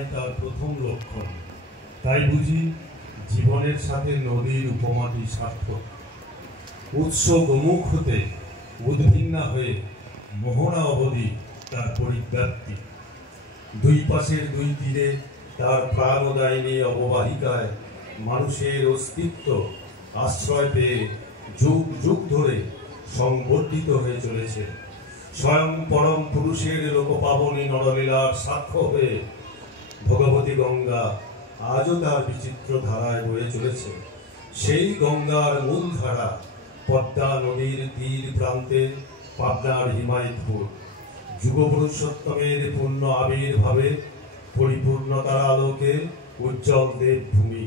জানাই তার প্রথম লক্ষণ। তাই বুঝি জীবনের সাথে নদীর উপমাটি সার্থক। উৎস গোমুখ হতে উদ্ভিন্না হয়ে মোহনা অবধি তার পরিব্যাপ্তি। দুই পাশের দুই তীরে তার প্রাণদায়িনী অববাহিকায় মানুষের অস্তিত্ব আশ্রয় পেয়ে যুগ যুগ ধরে সংবর্ধিত হয়ে চলেছে। স্বয়ং পরম পুরুষের লোকপাবনী নরলীলার সাক্ষ্য হয়ে ভগবতী গঙ্গা আজও তার বিচিত্র ধারায় বয়ে চলেছে। সেই গঙ্গার মূল ধারা পদ্মা নদীর তীর প্রান্তে পাবনার হিমায়তপুর। যুগপুরুষোত্তমের পূর্ণ আবির্ভাবে পরিপূর্ণতার আলোকে উজ্জ্বল দেবভূমি।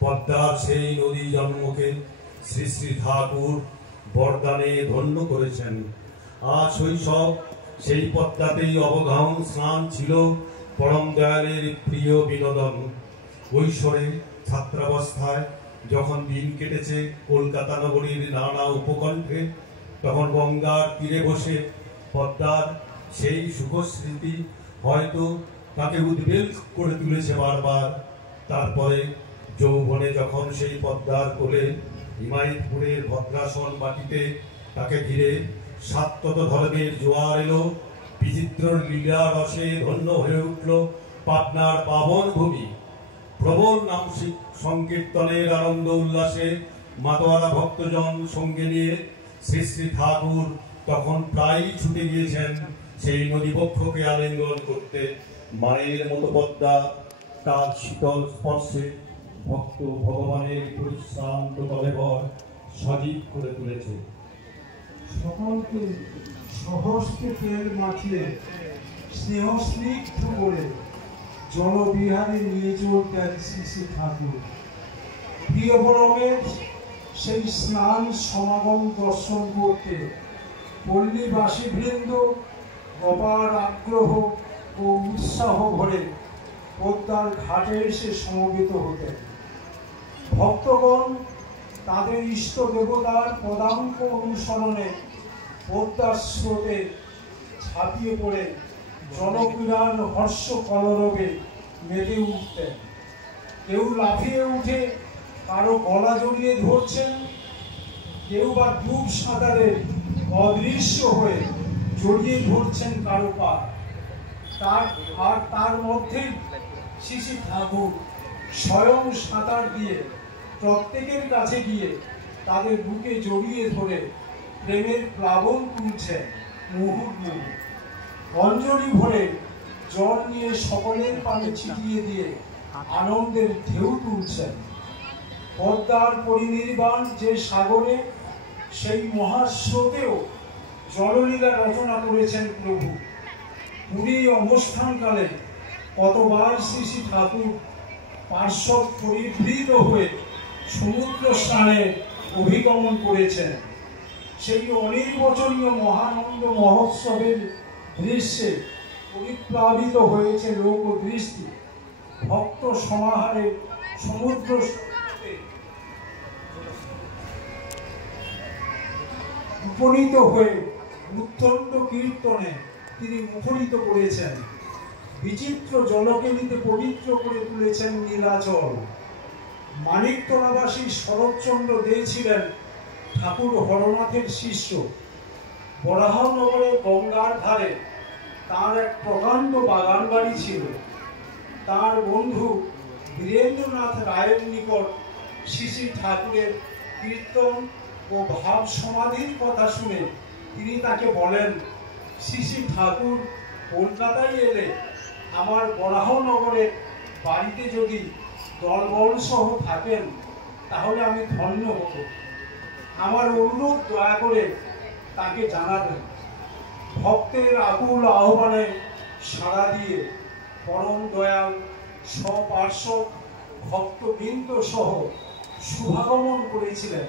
পদ্মার সেই নদী জন্মকে শ্রী শ্রী ঠাকুর বরদানে ধন্য করেছেন। আজ শৈশব সেই পদ্মাতেই অবগাহন স্নান ছিল পরম দয়ালের প্রিয় বিনোদন। কৈশোরে ছাত্রাবস্থায় যখন দিন কেটেছে কলকাতা নগরীর নানা উপকণ্ঠে, তখন গঙ্গার তীরে বসে পদ্মার সেই সুখস্মৃতি হয়তো তাকে উদ্বেগ করে তুলেছে বারবার। তারপরে যৌবনে যখন সেই পদ্মার কোলে হিমায়তপুরের ভদ্রাসন মাটিতে তাকে ঘিরে সাত্যত ধর্মের জোয়ার এলো, বিচিত্র লীলা রসে ধন্য হয়ে উঠল পাবনার পাবন ভূমি। প্রবল নাম সংকীর্তনের আনন্দ উল্লাসে মাতোয়ারা ভক্তজন সঙ্গে নিয়ে শ্রী শ্রী ঠাকুর তখন প্রায়ই ছুটে গিয়েছেন সেই নদীবক্ষকে আলিঙ্গন করতে। মায়ের মতো পদ্মা তার শীতল স্পর্শে ভক্ত ভগবানের পরিশ্রান্ত কলেবর সজীব করে তুলেছে। সকলকে সহস্তে তেল মাখিয়ে স্নেহ স্নিগ্ধ করে জলবিহারে নিয়ে চলতেন শ্রী শ্রী ঠাকুর। প্রিয় বরমের সেই স্নান সমাগম দর্শন করতে পল্লীবাসী বৃন্দ অপার আগ্রহ ও উৎসাহ ভরে পদ্মার ঘাটে এসে সমবেত হতেন। ভক্তগণ তাদের ইষ্ট দেবতার পদাঙ্ক অনুসরণে পদ্মার স্রোতে ঝাঁপিয়ে পড়ে জলক্রীড়ার হর্ষ কলরবে মেতে উঠতেন। কেউ লাফিয়ে উঠে কারো গলা জড়িয়ে ধরছেন, কেউ বা ডুব সাঁতারে অদৃশ্য হয়ে জড়িয়ে ধরছেন কারো পা। তার মধ্যেই শ্রী শ্রী ঠাকুর স্বয়ং সাঁতার দিয়ে প্রত্যেকের কাছে গিয়ে তাদের বুকে জড়িয়ে ধরে প্রেমের প্লাবন তুলছেন মুহুর্মুহু। অঞ্জলি ভরে জল নিয়ে সকলের পানে ছিটিয়ে দিয়ে আনন্দের ঢেউ তুলছেন। পদ্মার পরিনির্বাণ যে সাগরে, সেই মহাস্রোতেও জললীলা রচনা করেছেন প্রভু। পুরী অবস্থানকালে কতবার শ্রী শ্রী ঠাকুর পার্শ্বদ পরিবৃত হয়ে সমুদ্র স্নানে অভিগমন করেছেন। সেই অনির্বচনীয় মহানন্দ মহোৎসবের দৃশ্যে পরিপ্লাবিত হয়েছে লোক দৃষ্টি। ভক্ত সমাহারে সমুদ্র উপনীত হয়ে উত্তণ্ড কীর্তনে তিনি মুখরিত করেছেন। বিচিত্র জলকেলিতে পবিত্র করে তুলেছেন নীলাচল। মানিকতলাবাসী শরৎচন্দ্র দে ছিলেন ঠাকুর হরনাথের শিষ্য। বরাহনগরে গঙ্গার ধারে তার এক প্রকাণ্ড বাগান বাড়ি ছিল। তার বন্ধু বীরেন্দ্রনাথ রায়ের নিকট শ্রী শ্রী ঠাকুরের কীর্তন ও ভাব সমাধির কথা শুনে তিনি তাকে বলেন, শ্রী শ্রী ঠাকুর কলকাতায় এলে আমার বরাহনগরের বাড়িতে যদি দলবল সহ থাকেন তাহলে আমি ধন্য হব। আমার অনুরোধ দয়া করে তাকে জানাবেন। ভক্তের আকুল আহ্বানে সাড়া দিয়ে পরম দয়াল স্বপার্শ্বদ ভক্তবৃন্দ সহ শুভাগমন করেছিলেন।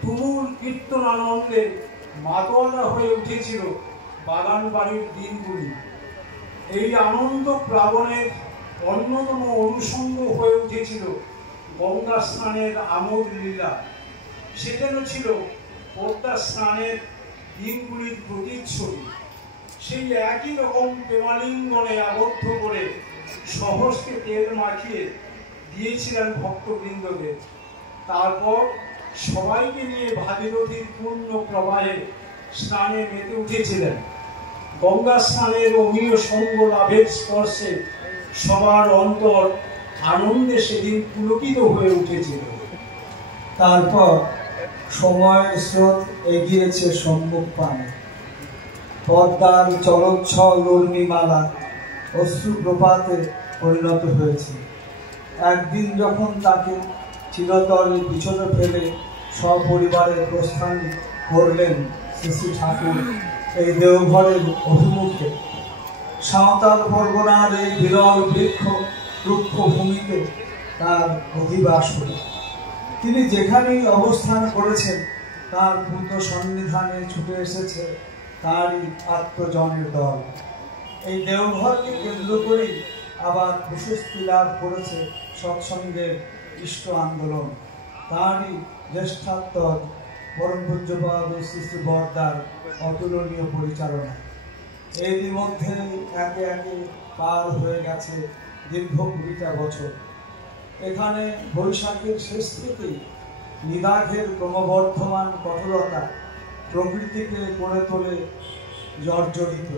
তুমুল কীর্তন আনন্দে মাতোয়ারা হয়ে উঠেছিল বাগান বাড়ির দিনগুলি। এই আনন্দ প্লাবনের অন্যতম অনুষঙ্গ হয়ে উঠেছিল গঙ্গা স্নানের আমোদ লীলা। সেখানে ছিল পদ্মা স্নানের দিনগুলির প্রতিচ্ছবি। সেই একই রকম প্রেমালিঙ্গনে আবদ্ধ করে সহস্তে তেল মাখিয়ে দিয়েছিলেন ভক্তবৃন্দকে। তারপর সবাইকে নিয়ে ভাগীরথীর পূর্ণ প্রবাহে স্নানে মেতে উঠেছিলেন। গঙ্গা স্নানের অমীয় সঙ্গ লাভের স্পর্শে সবার অন্তর আনন্দে সেদিন পুলকিত হয়ে উঠেছিল। তারপর সময়ের স্রোত এগিয়েছে সম্মুখ পানে। পদ্মার চলোচ্ছল উর্মিমালা অশ্রুপ্রপাতে পরিণত হয়েছে। একদিন যখন তাকে চিরতরে পিছনে ফেলে সপরিবারে প্রস্থান করলেন শ্রী শ্রী ঠাকুর এই দেওঘরের অভিমুখে, সাঁওতাল পরগনার এই বিরল রুক্ষ ভূমিতে তার অধিবাস হল। তিনি যেখানেই অবস্থান করেছেন তার পূর্ণ সন্নিধানে ছুটে এসেছে তারই আত্মজনের দল। এই দেওঘরকে কেন্দ্র করেই আবার প্রশস্তি লাভ করেছে সৎসঙ্গের ইষ্ট আন্দোলন। তারই জ্যেষ্ঠাত্মজ পরম পূজ্যপাদ শ্রী শ্রী বরদার অতুলনীয় পরিচালনা। এরই মধ্যে একে একে পার হয়ে গেছে দীর্ঘ 20টা বছর। এখানে বৈশাখের শেষ থেকেই নিদাঘের ক্রমবর্ধমান কঠোরতা প্রকৃতিকে করে তোলে জর্জরিত।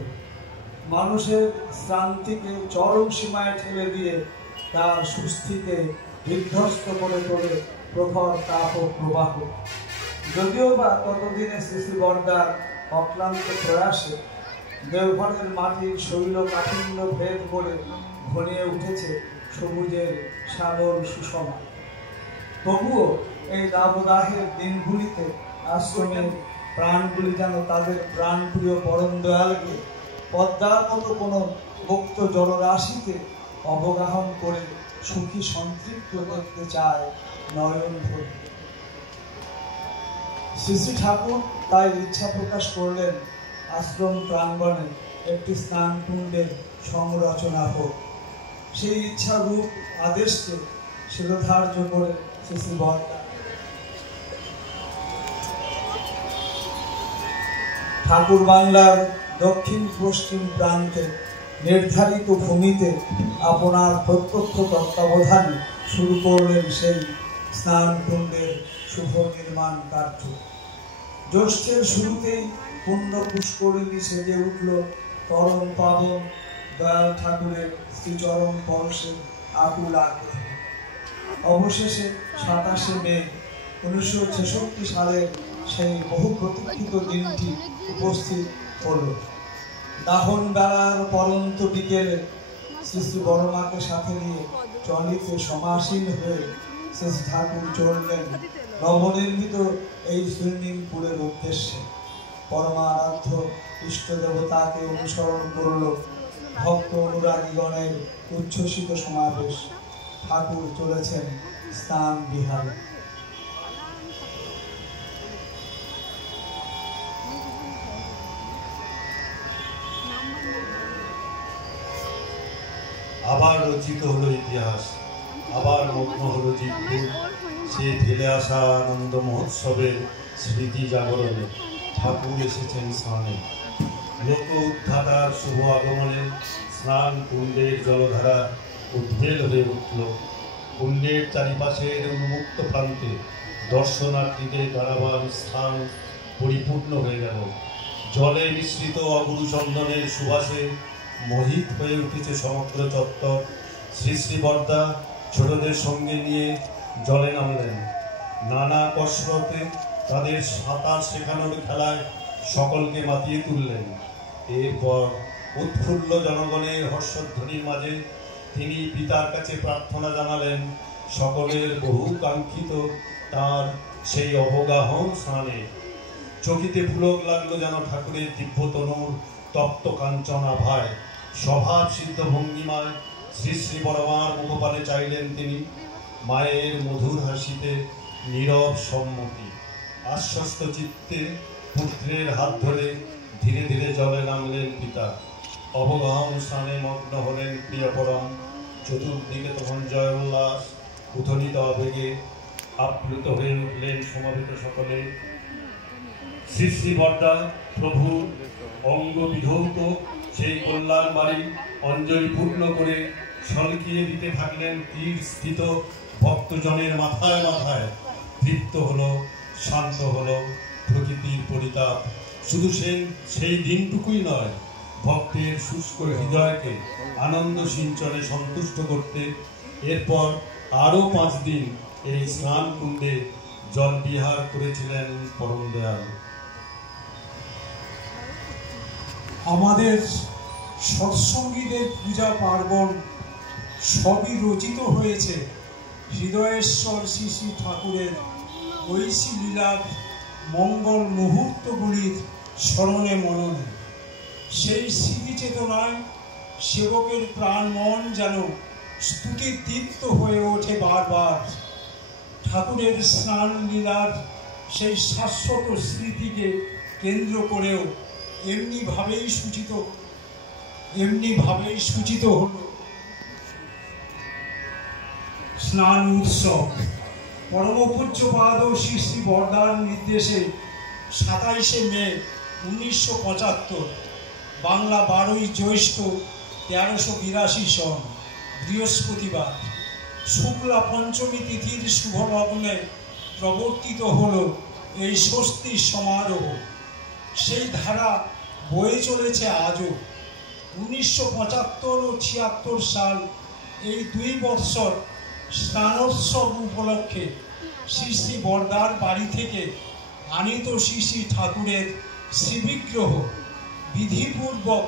মানুষের শ্রান্তিকে চরম সীমায় ঠেলে দিয়ে তার সুস্থিকে বিধ্বস্ত করে তোলে প্রখর তাপ ও প্রবাহ। যদিও বা ততদিনে শ্রী শ্রী বরদার অক্লান্ত প্রয়াসে দেওঘরের মাটির শৈল কাঠিন্য ভেদ করে ঘনিয়ে উঠেছে সবুজের সাগর সুষমা, তবুও এই দাবদাহের দিনগুলিতে আশ্রমের প্রাণগুলি যেন তাদের প্রাণপ্রিয় পরম দয়ালকে পদ্মার মতো কোনো মুক্ত জলরাশিতে অবগাহন করে সুখী সন্তৃপ্ত করতে চায় নয়ন ভরে। শ্রী শ্রী ঠাকুর তাই ইচ্ছা প্রকাশ করলেন আশ্রম প্রাঙ্গণে একটি স্নান কুণ্ডের সংরচনা হোক। সেই ইচ্ছা রূপ আদেশকে শিরোধার্য করে শ্রী শ্রী বরদা ঠাকুর বাংলার দক্ষিণ পশ্চিম প্রান্তে নির্ধারিত ভূমিতে আপনার প্রত্যক্ষ তত্ত্বাবধানে শুরু করলেন সেই স্নান কুণ্ডের শুভ নির্মাণ কার্য। জ্যৈষ্ঠের শুরুতেই পুণ্য পুষ্করিণী সেজে উঠল তরণ পাবন দয়াল ঠাকুরের শ্রীচরণ পরশে আকুল আগ্রহ। অবশেষে 27শে মে 1966 সালের সেই বহু প্রতীক্ষিত দিনটি উপস্থিত হল। দাহন বেলার পরন্ত বিকেলে শ্রী শ্রী বড়মাকে সাথে নিয়ে চলিতে সমাসীন হয়ে শ্রী ঠাকুর চললেন নবনির্মিত এই সুইমিং পুলের উদ্দেশ্যে। পরমারাধ্য ইষ্ট দেবতাকে অনুসরণ করল ভক্ত অনুরাগীগণের উচ্ছ্বসিত সমাবেশ। ঠাকুর চলেছেন স্নান বিহারে। আবার রচিত হলো ইতিহাস, আবার মগ্ন হলো জীবন। সে ঢেলে আসা আনন্দ মহোৎসবের স্মৃতি জাগরণে ঠাকুর এসেছেন স্নানে। লোক উদ্ধাতার শুভ আগমনে স্নান কুণ্ডের জলধারা উদ্বেল হয়ে উঠল। কুণ্ডের চারিপাশের উন্মুক্ত প্রান্তে দর্শনার্থীদের দাঁড়াবার স্থান পরিপূর্ণ হয়ে গেল। জলে মিশ্রিত অগুরু চন্দনের সুবাসে মোহিত হয়ে উঠেছে সমগ্র চত্বর। শ্রী শ্রী বরদা ছোটদের সঙ্গে নিয়ে জলে নামলেন। নানা কসরতে তাদের সাঁতার শেখানোর খেলায় সকলকে মাতিয়ে তুললেন। এরপর উৎফুল্ল জনগণের হর্ষধ্বনির মাঝে তিনি পিতার কাছে প্রার্থনা জানালেন সকলের বহু কাঙ্ক্ষিত তার সেই অবগাহন স্নানে। চকিতে পুলক লাগলো যেন ঠাকুরের দিব্যতনুর তপ্ত কাঞ্চন আভায়। স্বভাব সিদ্ধ ভঙ্গিমায় শ্রী শ্রী বড়মার মুখপানে চাইলেন তিনি। মায়ের মধুর হাসিতে নীরব সম্মতি। আশ্বস্ত চিত্তে পুত্রের হাত ধরে ধীরে ধীরে জলে নামলেন পিতা। অবগাহন স্নানে মগ্ন হলেন প্রিয়পরম। চতুর্দিকে তখন জয় উল্লাস উথলিত আবেগে আপ্লুত হয়ে উঠলেন সমবেত সকলে। শ্রী শ্রী বরদা প্রভু অঙ্গ বিধৌত সেই কল্যাণ বাড়ি অঞ্জলি পূর্ণ করে ছলকিয়ে দিতে থাকলেন তীর স্থিত ভক্তজনের মাথায় মাথায়। তৃপ্ত হলো, শান্ত হলো প্রকৃতির পরিতাপ। শুধু সেই দিনটুকুই নয়, ভক্তের শুষ্ক হৃদয়কে আনন্দ সিঞ্চনে সন্তুষ্ট করতে এরপর আরো 5 দিন এই স্নান কুণ্ডে জল বিহার করেছিলেন পরম দয়াল। আমাদের সৎসঙ্গীদের পূজা পার্বণ সবই রচিত হয়েছে হৃদয়েশ্বর শ্রী শ্রী ঠাকুরের ঐশী লীলার মঙ্গল মুহূর্তগুলির স্মরণে মননে। সেই স্মৃতি চেতনায় সেবকের প্রাণ মন যেন স্তুতির দীপ্ত হয়ে ওঠে বারবার। ঠাকুরের স্নান লীলার সেই শাশ্বত স্মৃতিকে কেন্দ্র করেও এমনিভাবেই সূচিত হল স্নান উৎসব। পরম পূজ্যপাদ শ্রী শ্রী বরদার নির্দেশে 27শে মে 1975 বাংলা 12ই জ্যৈষ্ঠ 1382 সন বৃহস্পতিবার শুক্লা পঞ্চমী তিথির শুভ লগ্নে প্রবর্তিত হল এই ষষ্ঠী সমারোহ। সেই ধারা বয়ে চলেছে আজও। 1975 ও 76 সাল এই 2 বৎসর স্নানোৎসব উপলক্ষে শ্রী শ্রী বরদার বাড়ি থেকে আনিত শ্রী শ্রী ঠাকুরের শ্রীবিগ্রহ বিধিপূর্বক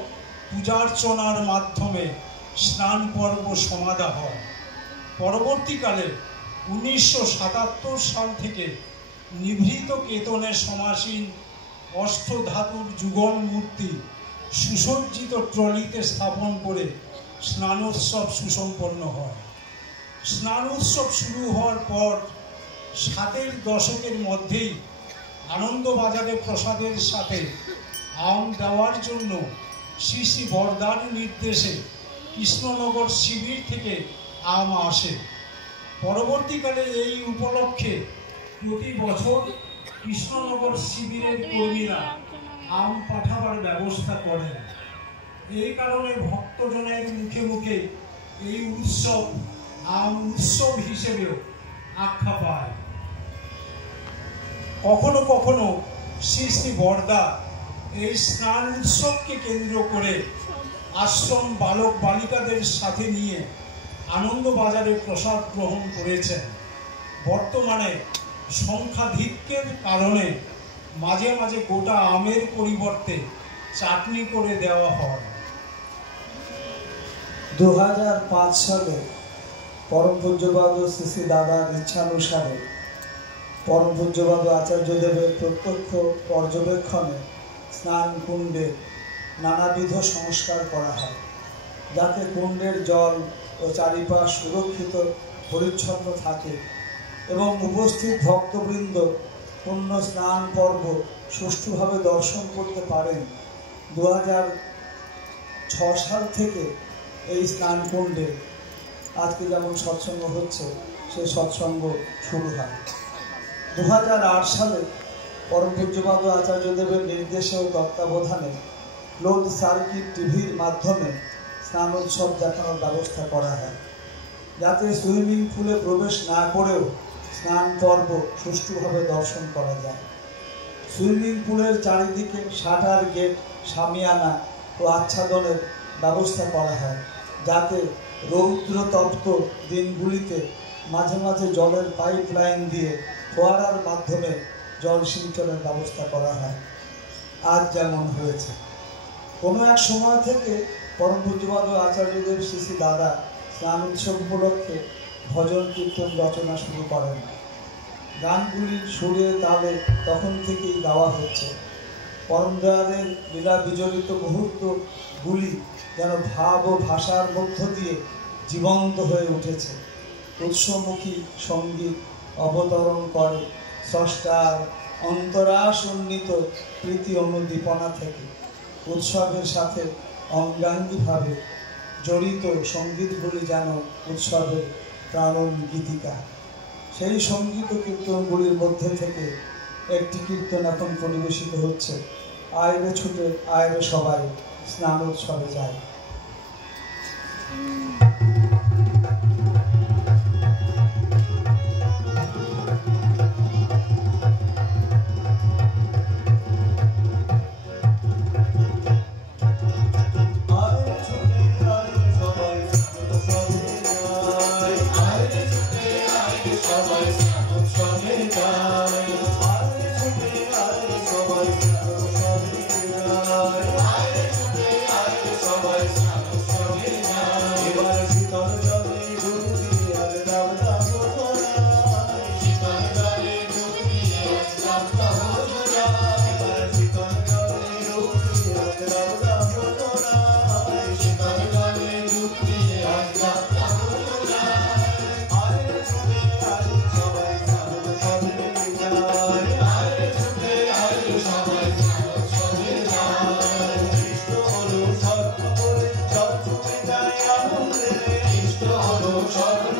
পূজার্চনার মাধ্যমে স্নান পর্ব সমাধা হয়। পরবর্তীকালে 1977 সাল থেকে নিভৃত কেতনে সমাসীন অষ্টধাতুর যুগল মূর্তি সুসজ্জিত ট্রলিতে স্থাপন করে স্নানোৎসব সুসম্পন্ন হয়। স্নান উৎসব শুরু হওয়ার পর 7 দশকের মধ্যেই আনন্দবাজারে প্রসাদের সাথে আম দেওয়ার জন্য শ্রী শ্রী বরদার নির্দেশে কৃষ্ণনগর শিবির থেকে আম আসে। পরবর্তীকালে এই উপলক্ষে প্রতি বছর কৃষ্ণনগর শিবিরের কর্মীরা আম পাঠাবার ব্যবস্থা করেন। এই কারণে ভক্তজনের মুখে মুখে এই উৎসব আম উৎসব হিসেবেও আখ্যা পায়। কখনো কখনো শ্রী শ্রী বরদা এই স্নান উৎসবকে কেন্দ্র করে আশ্রম বালক বালিকাদের সাথে নিয়ে আনন্দবাজারে প্রসাদ গ্রহণ করেছেন। বর্তমানে সংখ্যাধিক্যের কারণে মাঝে মাঝে গোটা আমের পরিবর্তে চাটনি করে দেওয়া হয়। 2005 সালে পরম পূজ্যপাদ শ্রী শ্রী দাদার ইচ্ছানুসারে পরম পূজ্যপাদ আচার্যদেবের প্রত্যক্ষ পর্যবেক্ষণে স্নান কুণ্ডে নানাবিধ সংস্কার করা হয়, যাতে কুণ্ডের জল ও চারিপাশ সুরক্ষিত পরিচ্ছন্ন থাকে এবং উপস্থিত ভক্তবৃন্দ পুণ্য স্নান পর্ব সুষ্ঠুভাবে দর্শন করতে পারেন। 2006 সাল থেকে এই স্নান কুণ্ডে আজকে যেমন সৎসঙ্গ হচ্ছে সেই সৎসঙ্গ শুরু হয়। 2008 সালে পরম পূজ্যপাদ আচার্যদেবের নির্দেশে ও তত্ত্বাবধানে ক্লোজ সার্কিট টিভির মাধ্যমে স্নানোৎসব দেখানোর ব্যবস্থা করা হয়, যাতে সুইমিং পুলে প্রবেশ না করেও স্নান পর্ব সুষ্ঠুভাবে দর্শন করা যায়। সুইমিং পুলের চারিদিকে শাটার গেট, শামিয়ানা ও আচ্ছাদনের ব্যবস্থা করা হয়, যাতে রৌদ্রতপ্ত দিনগুলিতে মাঝে মাঝে জলের পাইপ লাইন দিয়ে ফোয়ারার মাধ্যমে জল সিঞ্চনের ব্যবস্থা করা হয়, আজ যেমন হয়েছে। কোনো এক সময় থেকে পরম পূজ্যপাদ আচার্যদেব শ্রী শ্রী দাদা স্নান উৎসব উপলক্ষে ভজন কীর্তন রচনা শুরু করেন। গানগুলির সুরে তালে তখন থেকেই গাওয়া হচ্ছে। পরম দয়ালের লীলা বিজড়িত মুহূর্তগুলি যেন ভাব ও ভাষার মধ্য দিয়ে জীবন্ত হয়ে উঠেছে। উৎসমুখী সঙ্গীত অবতরণ করে স্রষ্টার অন্তরাস উন্নীত প্রীতি অনুদীপনা থেকে। উৎসবের সাথে অঙ্গাঙ্গিভাবে জড়িত সঙ্গীতগুলি যেন উৎসবের প্রাণন গীতিকা। সেই সঙ্গীত কীর্তনগুলির মধ্যে থেকে একটি কীর্তন এখন পরিবেশিত হচ্ছে, আয়রে ছুটে আয়রে সবাই স্নান উৎসবে যায়। Thank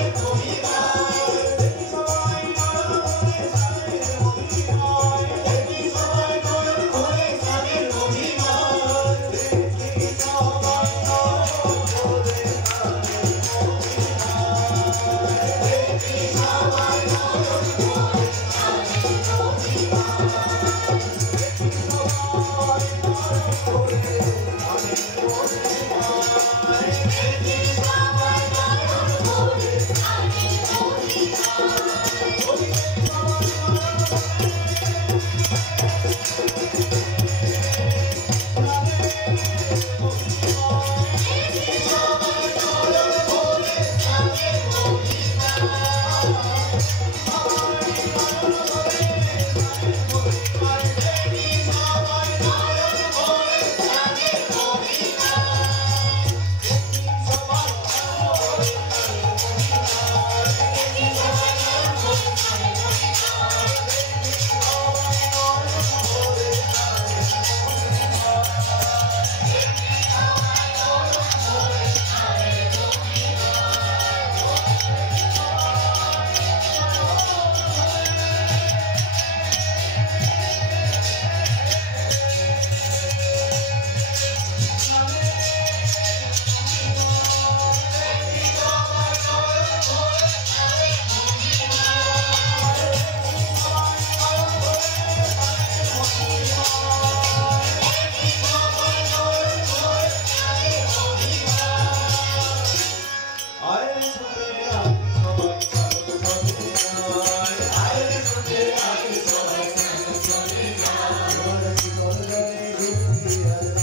you. রাধে।